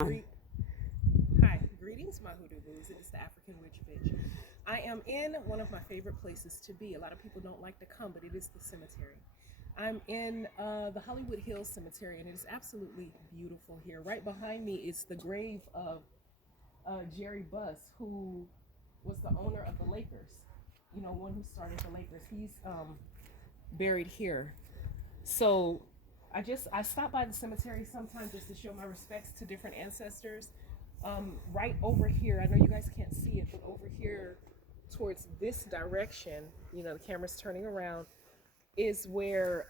Gre- Hi, greetings, my hoodoo boos. It is the African Witch Bitch. I am in one of my favorite places to be. A lot of people don't like to come, but it is the cemetery. I'm in the Hollywood Hills Cemetery, and it is absolutely beautiful here. Right behind me is the grave of Jerry Buss, who was the owner of the Lakers. You know, one who started the Lakers. He's buried here. So I stop by the cemetery sometimes just to show my respects to different ancestors. Right over here, I know you guys can't see it, but over here towards this direction, you know, the camera's turning around, is where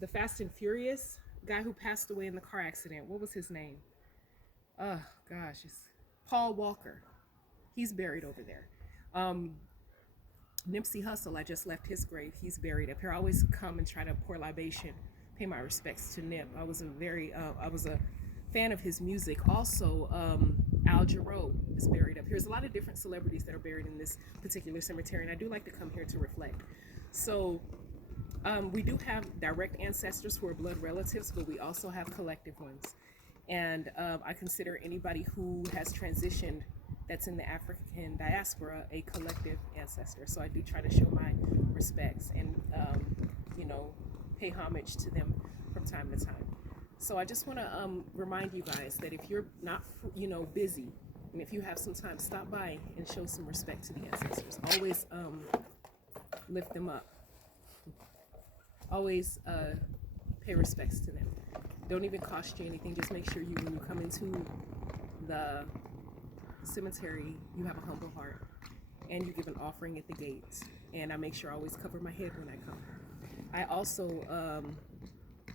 the Fast and Furious guy who passed away in the car accident, what was his name? Oh gosh, it's Paul Walker. He's buried over there. Um, Nipsey Hussle, I just left his grave. He's buried up here. I always come and try to pour libation, pay my respects to Nip. I was a fan of his music. Also, Al Jarreau is buried up here. There's a lot of different celebrities that are buried in this particular cemetery, and I do like to come here to reflect. So, we do have direct ancestors who are blood relatives, but we also have collective ones. And I consider anybody who has transitioned that's in the African diaspora a collective ancestor. So I do try to show my respects and, you know, pay homage to them from time to time. So I just want to remind you guys that if you're not, you know, busy, and if you have some time, stop by and show some respect to the ancestors. Always lift them up. Always pay respects to them. Don't even cost you anything. Just make sure you, when you come into the cemetery, you have a humble heart and you give an offering at the gates. And I make sure I always cover my head when I come. I also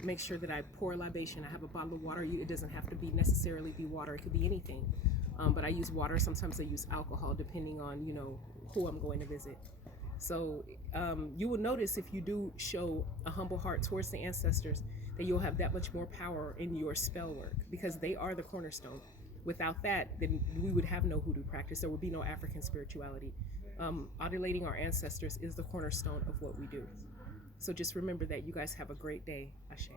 make sure that I pour a libation. I have a bottle of water. It doesn't have to be necessarily be water. It could be anything. But I use water. Sometimes I use alcohol, depending on, you know, who I'm going to visit. So you will notice if you do show a humble heart towards the ancestors that you'll have that much more power in your spell work because they are the cornerstone. Without that, then we would have no hoodoo practice. There would be no African spirituality. Adulating our ancestors is the cornerstone of what we do. So just remember that. You guys have a great day. Ashe.